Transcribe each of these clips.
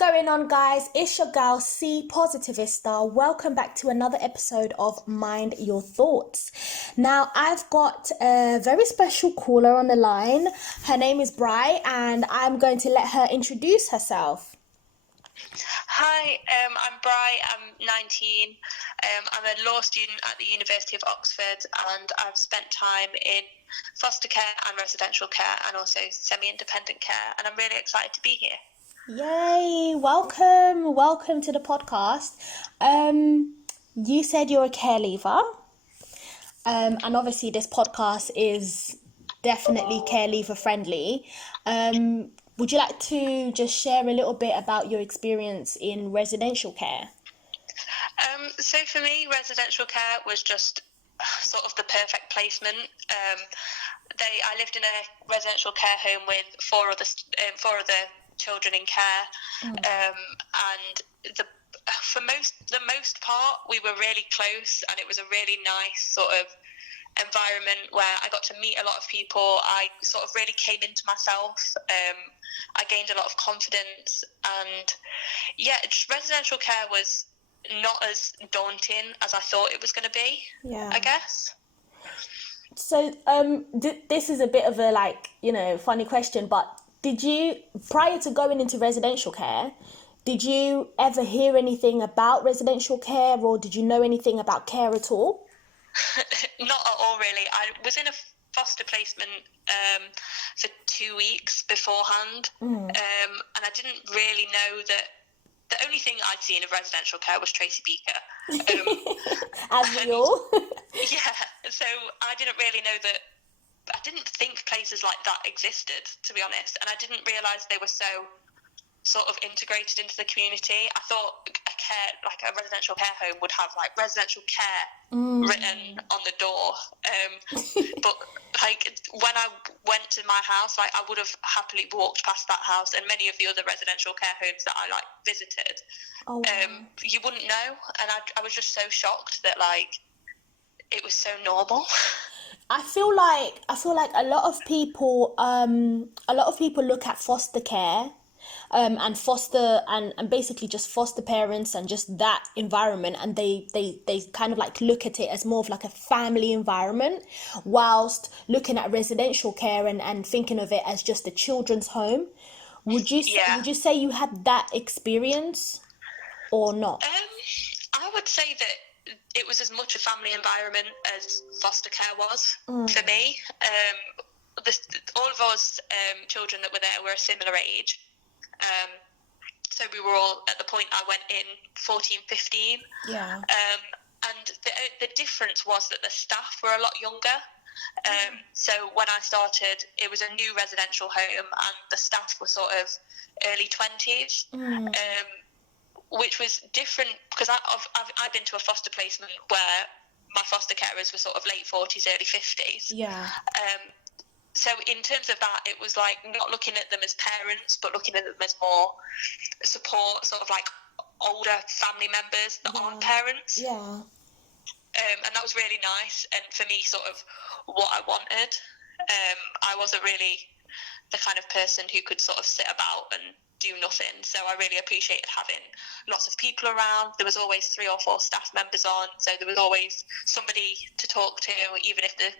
going on, guys? It's your girl, C Positivista. Welcome back to another episode of Mind Your Thoughts. Now, I've got a very special caller on the line. Her name is Bri, and I'm going to let her introduce herself. Hi, I'm Bri, I'm 19, I'm a law student at the University of Oxford, and I've spent time in foster care and residential care and also semi-independent care, and I'm really excited to be here. Yay! Welcome to the podcast. You said you're a care leaver, and obviously this podcast is definitely care leaver friendly. Would you like to just share a little bit about your experience in residential care? So for me, residential care was just sort of the perfect placement. I lived in a residential care home with four other children in care, and for the most part we were really close, and it was a really nice sort of environment where I got to meet a lot of people. I sort of really came into myself. I gained a lot of confidence, and residential care was not as daunting as I thought it was going to be. I guess. So this is a bit of a funny question, but did you, prior to going into residential care, did you ever hear anything about residential care, or did you know anything about care at all? Not at all, really. I was in a foster placement for 2 weeks beforehand, and I didn't really know that. The only thing I'd seen of residential care was Tracy Beaker. As we all. Yeah, so I didn't really know that. I didn't think places like that existed, to be honest, and I didn't realise they were so sort of integrated into the community. I thought a residential care home would have like residential care written on the door, but when I went to my house, I would have happily walked past that house and many of the other residential care homes that I visited. You wouldn't know, and I was just so shocked that it was so normal. I feel like a lot of people look at foster care and foster and basically just foster parents and just that environment, and they kind of look at it as more of a family environment, whilst looking at residential care and thinking of it as just a children's home. Would you say you had that experience or not? I would say that it was as much a family environment as foster care was for me. All of us children that were there were a similar age. So we were all, at the point I went in, 14, 15. Yeah. And the difference was that the staff were a lot younger. So when I started, it was a new residential home, and the staff were sort of early 20s. Which was different because I've been to a foster placement where my foster carers were sort of late 40s, early 50s. Yeah. So in terms of that, it was not looking at them as parents, but looking at them as more support, sort of older family members that aren't parents. Yeah. And that was really nice, and for me, sort of what I wanted. I wasn't really the kind of person who could sort of sit about and do nothing, so I really appreciated having lots of people around. There was always 3 or 4 staff members on, so there was always somebody to talk to, even if the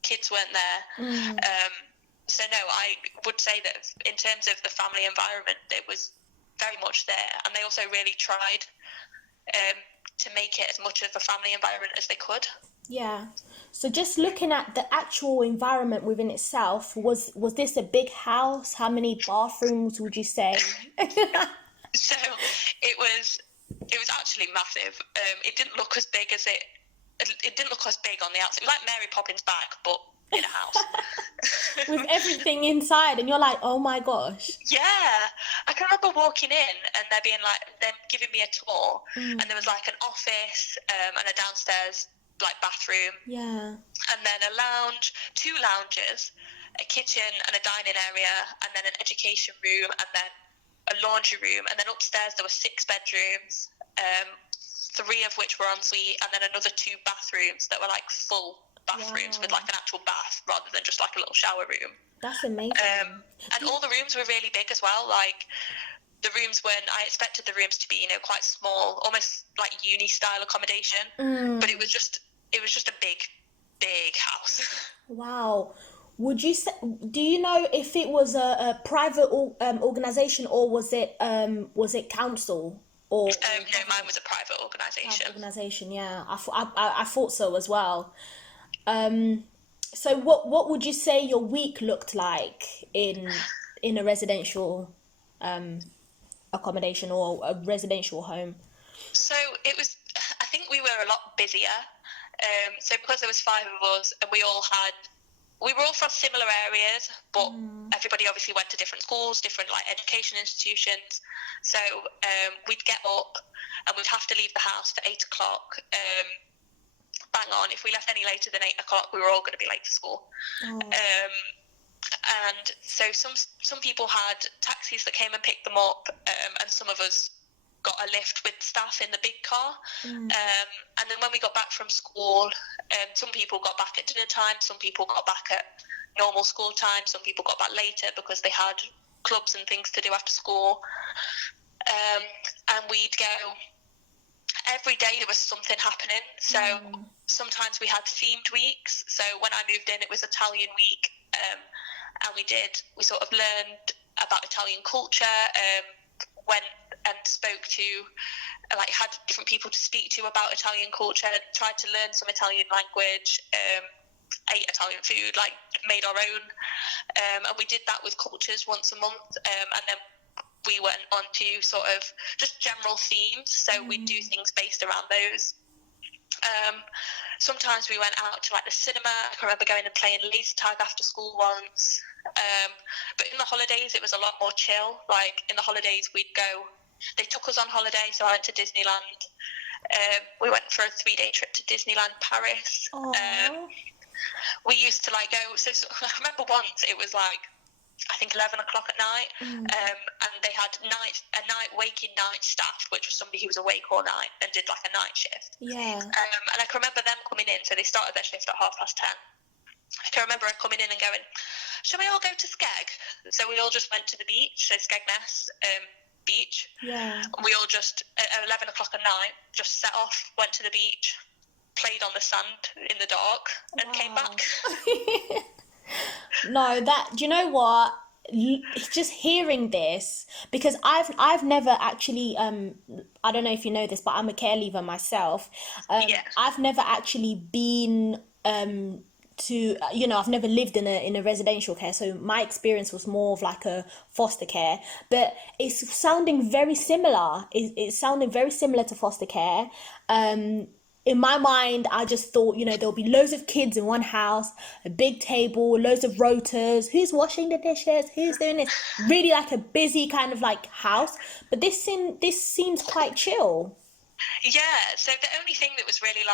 kids weren't there. So no, I would say that in terms of the family environment, it was very much there, and they also really tried to make it as much of a family environment as they could. Yeah. So just looking at the actual environment within itself, was this a big house? How many bathrooms would you say? So it was actually massive. It didn't look as big as it didn't look as big on the outside. It was like Mary Poppins' bag, but in a house. With everything inside, and you're like, oh my gosh. Yeah. I can remember walking in and there being them giving me a tour, and there was an office and a downstairs bathroom. Yeah. And then a lounge, 2 lounges, a kitchen and a dining area, and then an education room, and then a laundry room, and then upstairs there were 6 bedrooms, 3 of which were en suite, and then another 2 bathrooms that were full bathrooms with an actual bath rather than just a little shower room. That's amazing. And all the rooms were really big as well. the rooms weren't. I expected the rooms to be, quite small, almost like uni style accommodation. But it was just a big house. Wow. Would you say, do you know if it was a private organization, or was it council or No, mine was a private private organisation. organization? Yeah, I thought so as well. So what would you say your week looked like in a residential accommodation or a residential home? So it was. I think we were a lot busier. So because there was 5 of us, and we were all from similar areas, but everybody obviously went to different schools, different like education institutions. So we'd get up and we'd have to leave the house for 8 o'clock. Bang on. If we left any later than 8 o'clock, we were all going to be late for school. And so some people had taxis that came and picked them up, and some of us got a lift with staff in the big car. And then when we got back from school, some people got back at dinner time, some people got back at normal school time, some people got back later because they had clubs and things to do after school. And we'd go. Every day there was something happening. So sometimes we had themed weeks. So when I moved in, it was Italian week. And we sort of learned about Italian culture, went and spoke to, had different people to speak to about Italian culture, tried to learn some Italian language, ate Italian food, made our own. And we did that with cultures once a month. And then we went on to sort of just general themes. So we'd do things based around those. Sometimes we went out to the cinema. I can remember going and playing laser tag after school once. But in the holidays, it was a lot more chill. In the holidays, we'd go. They took us on holiday, so I went to Disneyland. We went for a 3-day trip to Disneyland Paris. We used to go. So I remember once it was I think 11 o'clock at night, and they had waking night staff, which was somebody who was awake all night and did a night shift. Yeah. And I can remember them coming in, so they started their shift at 10:30. I can remember her coming in and going, "Shall we all go to Skeg?" So we all just went to the beach, so Skegness beach. Yeah. We all just at 11 o'clock at night just set off, went to the beach, played on the sand in the dark, and came back. No, do you know what? Just hearing this, because I've never actually I don't know if you know this, but I'm a care leaver myself. Yeah. I've never actually been to I've never lived in a residential care, so my experience was more of a foster care, but it's sounding very similar. It's sounding very similar to foster care. In my mind, I just thought, there'll be loads of kids in one house, a big table, loads of rotors, who's washing the dishes, who's doing this, really a busy kind of house. But this seems quite chill. Yeah, so the only thing that was really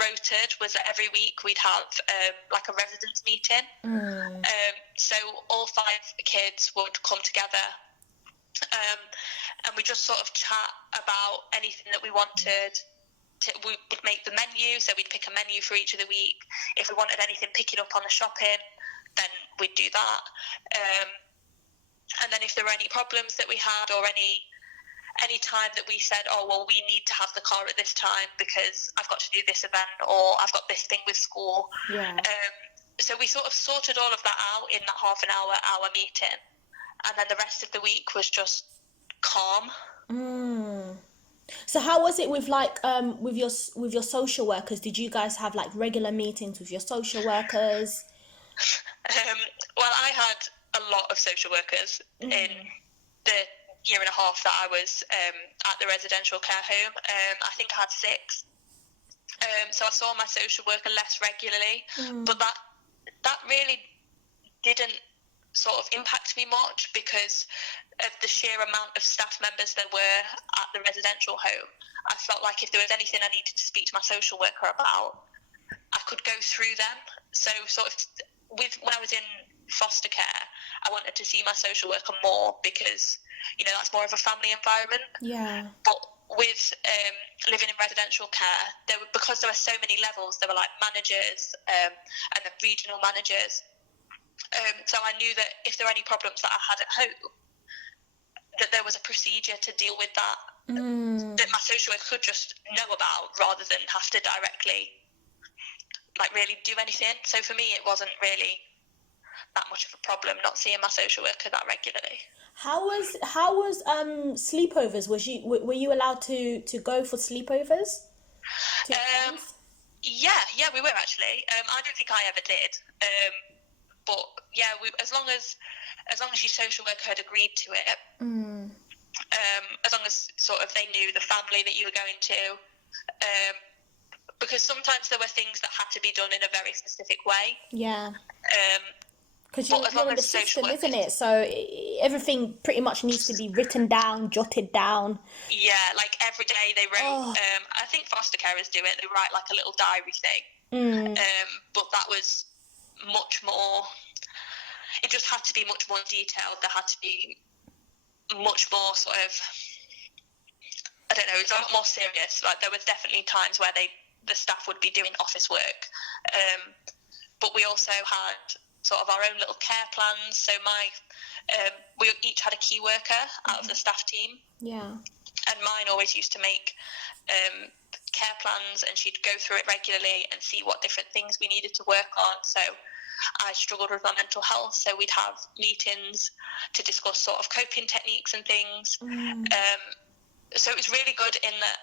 rotated was that every week we'd have a residence meeting. So all 5 kids would come together, and we just sort of chat about anything that we wanted. We would make the menu, so we'd pick a menu for each of the week. If we wanted anything picking up on the shopping, then we'd do that. And then if there were any problems that we had, or any time that we said, oh, well, we need to have the car at this time because I've got to do this event, or I've got this thing with school. Yeah. So we sort of sorted all of that out in that half an hour meeting. And then the rest of the week was just calm. So how was it with with your social workers? Did you guys have regular meetings with your social workers? Well, I had a lot of social workers in the year and a half that I was at the residential care home. I think I had 6. So I saw my social worker less regularly, but that really didn't sort of impact me much because of the sheer amount of staff members there were at the residential home. I felt like if there was anything I needed to speak to my social worker about, I could go through them. So sort of when I was in foster care, I wanted to see my social worker more because, that's more of a family environment. Yeah. But with living in residential care, because there were so many levels, there were managers and then regional managers. So I knew that if there were any problems that I had at home, that there was a procedure to deal with that, that my social worker could just know about rather than have to directly like really do anything. So for me, it wasn't really that much of a problem not seeing my social worker that regularly. How was sleepovers? Were you allowed to go for sleepovers to your Um, friends? yeah, we were actually. I don't think I ever did. But yeah, as long as your social worker had agreed to it, as long as sort of they knew the family that you were going to, because sometimes there were things that had to be done in a very specific way. Yeah. Um, Because but as long you're in the as social system, isn't workers, it? So everything pretty much needs to be written down, jotted down. yeah, like every day they wrote. Oh, I think foster carers do it. They write like a little diary thing. But that was much more. It just had to be much more detailed. There had to be much more sort of, I don't know, it's a lot more serious. Like there was definitely times where the staff would be doing office work, but we also had sort of our own little care plans. So we each had a key worker out of the staff team, yeah. and mine always used to make care plans, and she'd go through it regularly and see what different things we needed to work on. So I struggled with my mental health, so we'd have meetings to discuss sort of coping techniques and things. So it was really good in that,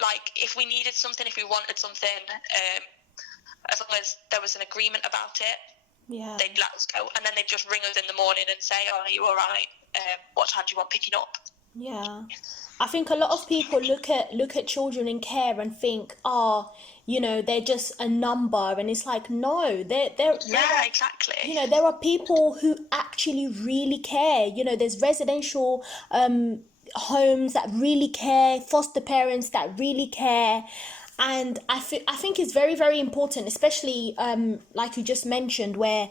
like, if we needed something, if we wanted something, as long as there was an agreement about it, Yeah. they'd let us go. And then they'd just ring us in the morning and say, oh, are you all right? What time do you want picking up? Yeah. I think a lot of people look at children in care and think, oh, they're just a number, and it's like, no, there Yeah, are, exactly. there are people who actually really care. There's residential homes that really care, foster parents that really care. And I think it's very, very important, especially like you just mentioned, where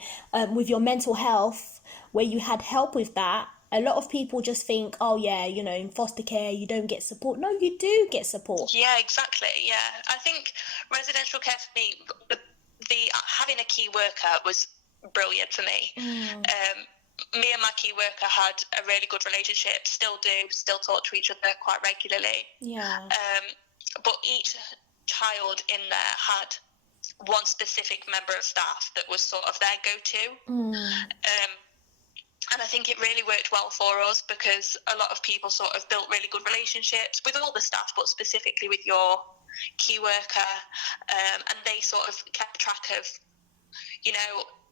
with your mental health, where you had help with that. A lot of people just think, oh yeah, in foster care you don't get support. No, you do get support. Yeah, exactly. Yeah, I think residential care for me, the having a key worker was brilliant for me. Me and my key worker had a really good relationship, still do, still talk to each other quite regularly. Yeah. But each child in there had one specific member of staff that was sort of their go-to. And I think it really worked well for us because a lot of people sort of built really good relationships with all the staff, but specifically with your key worker. And they sort of kept track of,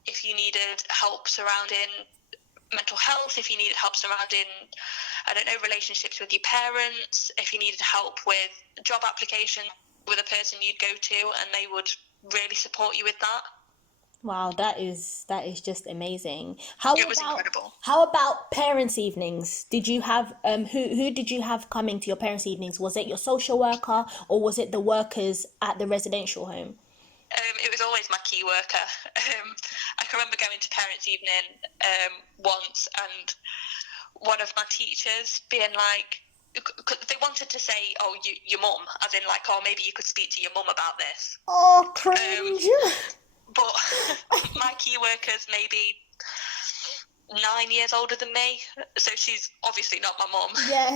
if you needed help surrounding mental health, if you needed help surrounding, I don't know, relationships with your parents, if you needed help with job application with a person you'd go to, and they would really support you with that. Wow, that is just amazing. It was incredible. How about parents' evenings? Did you have who did you have coming to your parents' evenings? Was it your social worker or was it the workers at the residential home? It was always my key worker. I can remember going to parents' evening once, and one of my teachers being like, they wanted to say, oh, your mum, as in like, oh, maybe you could speak to your mum about this. Oh, cringe. But my key worker's maybe 9 years older than me, so she's obviously not my mum. Yeah.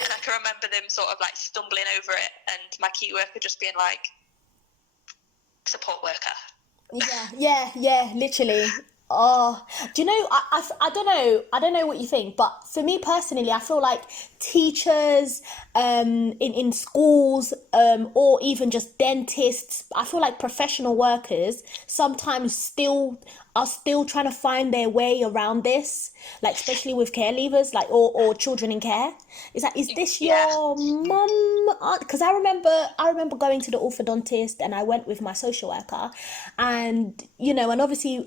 And I can remember them sort of like stumbling over it, and my key worker just being like, support worker. Yeah, literally. Oh, do you know, I don't know what you think, but for me personally, I feel like teachers in schools or even just dentists, I feel like professional workers sometimes are still trying to find their way around this, like especially with care leavers, like or children in care. Is this your mum? Because I remember going to the orthodontist and I went with my social worker, and and obviously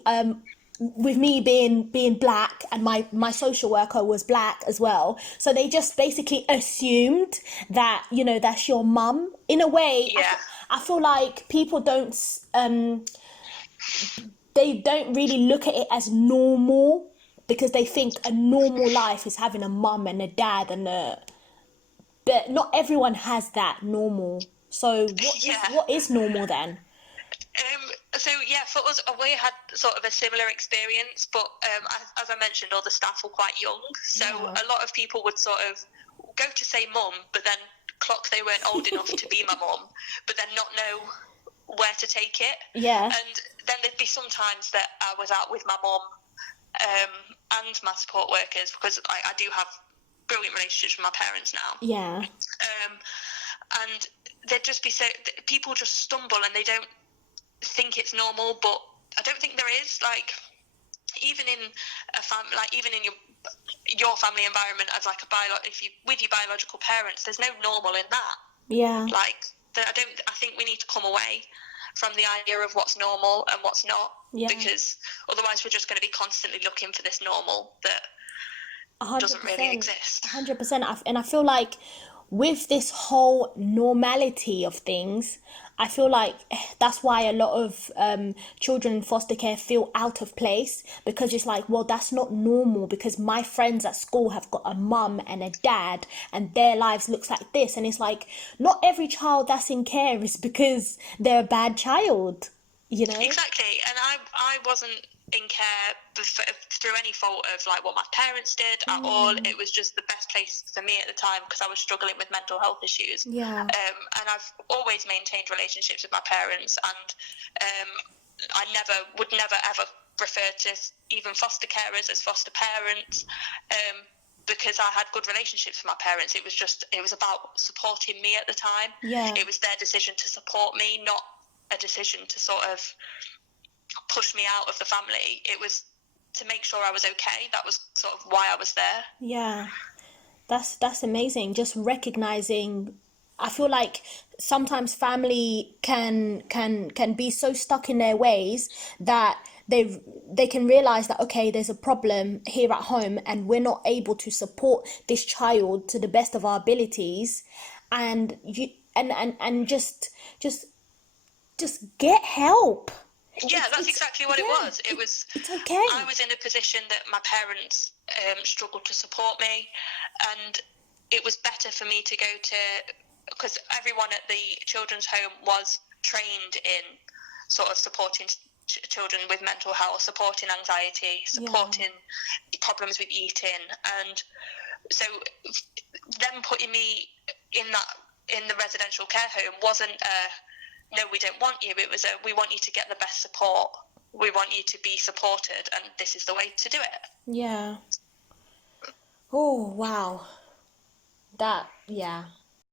with me being black and my social worker was black as well, so they just basically assumed that that's your mum in a way. Yeah. I feel like people they don't really look at it as normal because they think a normal life is having a mum and a dad but not everyone has that normal. So what is normal then? So yeah, for us, we had sort of a similar experience, but as I mentioned, all the staff were quite young, so Yeah. a lot of people would sort of go to say mum, but then clock they weren't old enough to be my mum, but then not know where to take it. Yeah. And then there'd be some times that I was out with my mum and my support workers, because I do have brilliant relationships with my parents now. Yeah. And there'd just be people just stumble and they don't think it's normal, but I don't think there is. Like, even in a family, like even in your family environment, as like if you with your biological parents, there's no normal in that. Yeah. Like, I think we need to come away from the idea of what's normal and what's not, Yeah. because otherwise we're just going to be constantly looking for this normal that doesn't really 100%. exist. 100%. And I feel like with this whole normality of things, I feel like that's why a lot of children in foster care feel out of place, because it's like, well, that's not normal because my friends at school have got a mum and a dad and their lives looks like this. And it's like, not every child that's in care is because they're a bad child, you know? Exactly, and I wasn't in care through any fault of like what my parents did at all. It was just the best place for me at the time because I was struggling with mental health issues. Yeah. And I've always maintained relationships with my parents, and I would never ever refer to even foster carers as foster parents. Because I had good relationships with my parents. It was about supporting me at the time. Yeah. It was their decision to support me, not a decision to sort of push me out of the family. It was to make sure I was okay. That was sort of why I was there. Yeah. That's amazing. Just recognizing, I feel like sometimes family can be so stuck in their ways that they can realize that, okay, there's a problem here at home and we're not able to support this child to the best of our abilities, and you and just get help. Yeah, that's It's exactly what it yeah, was. It was, it's okay. I was in a position that my parents struggled to support me, and it was better for me to go to, because everyone at the children's home was trained in sort of supporting children with mental health, supporting anxiety, Yeah. supporting problems with eating, and so them putting me in the residential care home wasn't no, we don't want you. It was we want you to get the best support. We want you to be supported, and this is the way to do it. Yeah. Oh, wow. That, yeah.